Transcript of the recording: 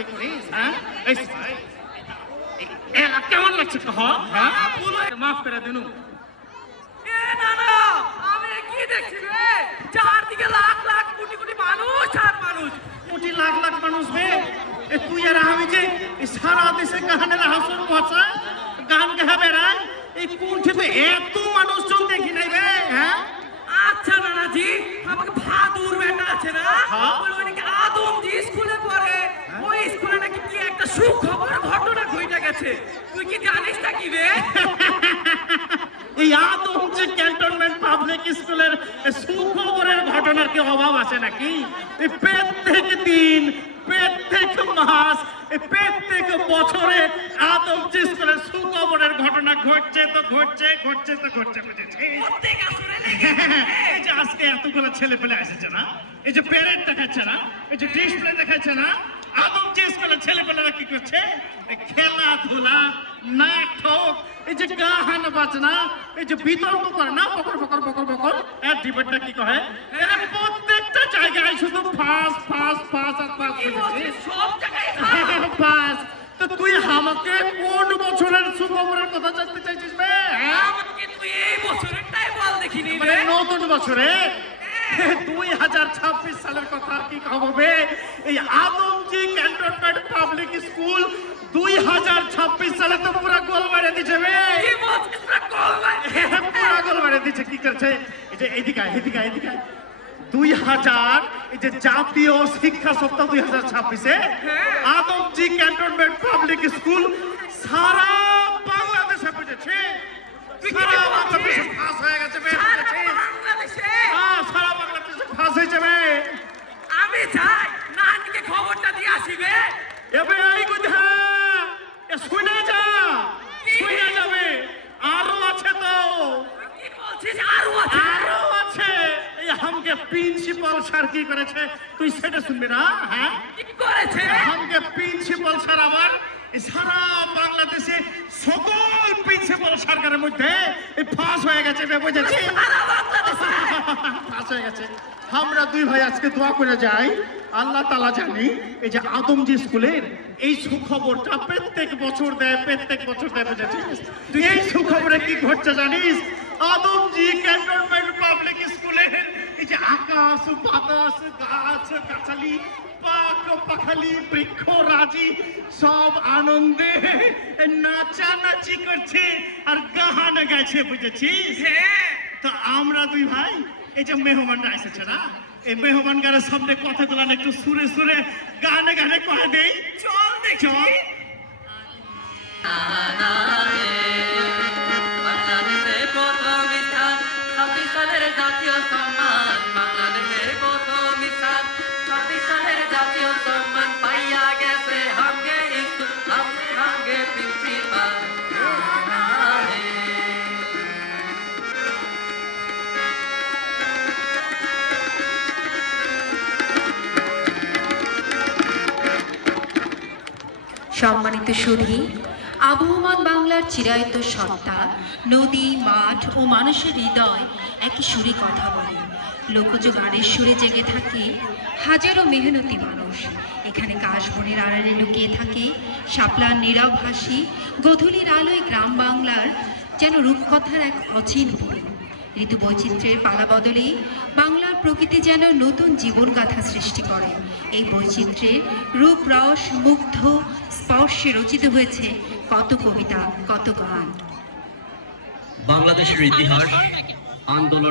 কাটাকাটি করিস, হ্যাঁ? এই ভাই, এলা কেমন লাগছে কহ, হ্যাঁ? মাফ করে দিনু। এ না না, আমি কি দেখছি রে? চারদিকে লাখ লাখ কোটি কোটি মানুষ আর মানুষ। কোটি লাখ লাখ মানুষ বে, এ তুই আর আমি যে সারা দেশে গানের হাসুর ভাষা গান গাহা বেড়াই, এই কুণ্ঠিতে এত মানুষজন দেখি নাই বে, হ্যাঁ? আচ্ছা নানাজি, আমাকে ভাদুর বেটা আছে না, হ্যাঁ? বলে ওই নাকি আদমজি স্কুলে পড়ে, ওই স্কুলে নাকি কি একটা সুখবর ঘটনা ঘটে গেছে। তুই কি জানিস না কি রে? এই আদমজি ক্যান্টনমেন্ট পাবলিক স্কুলের সুখবরের ঘটনার কি অভাব আছে নাকি? এই প্রত্যেক দিন, প্রত্যেক মাস, প্রত্যেক বছরে আদমজি স্কুলের সুখবরের ঘটনা ঘটছে তো ঘটছে, ঘটছে তো ঘটছে, বুঝেছি? প্রত্যেক আসরে লেগে এই যে আজকে এতগুলো ছেলে পেলে এসেছে না, এই যে প্যারেড দেখাচ্ছে না, এই যে ডিসপ্লে দেখাচ্ছে না, আদমজি স্কুলের ছেলে পেলেরা কি করছে? এই খেলাধুলা, নাটক, এই যে গান বাজনা, এই যে বিতর্ক করে না, বকর বকর বকর বকর, এর ডিবেটটা কি কহে? এরা প্রত্যেকটা জায়গায় শুধু ফাঁস ফাঁস ফাঁস আর ফাঁস কি বলছিস? সব জায়গায় ফাঁস। তো তুই আমাকে কোন বছরের সুখবরের কথা জানতে চাইছিস বে? হ্যাঁ? আমাকে তুই এই বছরেরটাই বল দেখিনি মানে রে। নতুন বছরে 2026 সালের কথা আর কি হবে? এই আদমজি ক্যান্টনমেন্ট পাবলিক স্কুল 2026 সালে তো পুরা গোল মারে দিছে বে। কি বলছিস রে কলমাই? পুরা গোল মারে দিছে। কি করছে? এই যে এদিকে আয়, এদিকে আয়, এদিকে আয়। 2000 এই যে জাতীয় শিক্ষা সপ্তাহ 2026-এ আদমজি ক্যান্টনমেন্ট পাবলিক স্কুল সারা বাংলাদেশে বুঝেছে, সারা বাংলাদেশে পাস হয়ে গেছে বে, সারা বুঝেছিস? বাংলাদেশে সারা বাংলাদেশে ফাঁস হয়েছে বে। আমি যাই নানিকে খবরটা দিয়ে আসিবে। এবে এই কথা এ শুনে যা, শুনে যাবে। আরো আছে তো, কি বলছিস? আরো আছে? আরো আছে। এই আমাকে প্রিন্সিপাল স্যার কি করেছে তুই সেটা শুনবি না, হ্যাঁ? কি করেছে? আমাকে প্রিন্সিপাল স্যার আবার এই সারা বাংলাদেশে সকল প্রিন্সিপাল সরকারের মধ্যে এই ফাঁস হয়ে গেছে বে, বুঝেছিস? সারা বাংলাদেশে ফাঁস হয়ে গেছে। আমরা দুই ভাই আজকে দোয়া করে যাই, আল্লাহ তাআলা জানি এই যে আদমজি স্কুলের এই সুখবরটা প্রত্যেক বছর দেয়, প্রত্যেক বছর দেয়, বুঝেছিস? তুই এই সুখবরে কি ঘটছে জানিস? আদমজি ক্যান্টনমেন্ট পাবলিক স্কুলের এই যে আকাশ বাতাস গাছ গাছালি পাখ পাখালি বৃক্ষ রাজি সব আনন্দে নাচানাচি করছে আর গান গাইছে, বুঝেছিস? হ্যাঁ, তো আমরা দুই ভাই এই যে মেহমানরা এসেছে না, এই মেহমান গানের সামনে কথাগুলো একটু সুরে সুরে গানে গানে কয়ে দেই। চল দেখি। চল। বাংলাদেশের প্রথম স্থান 26 সালের জাতীয় সম্মান, বাংলাদেশের প্রথম স্থান 26 সালের জাতীয় সম্মান পাইয়া গেছে হামগে স্কুল, হামগে প্রিন্সিপাল। সম্মানিত সুধী, আবহমান বাংলার চিরায়ত সত্তা, নদী মাঠ ও মানুষের হৃদয় একই সুরে কথা বলে। লোকজ গানের সুরে জেগে থাকে হাজারো মেহনতি মানুষ। এখানে কাশবনের আড়ালে লুকিয়ে থাকে শাপলার নীরব হাসি, গধূলির আলোয় গ্রাম বাংলার যেন রূপকথার এক অচিন বই। ঋতু বৈচিত্র্যের পালা বদলে বাংলার প্রকৃতি যেন নতুন জীবনগাথা সৃষ্টি করে। এই বৈচিত্র্যের রূপ রস মুগ্ধ স্পর্শে রচিত হয়েছে কত কবিতা, কত গান। বাংলাদেশের ইতিহাস, আন্দোলন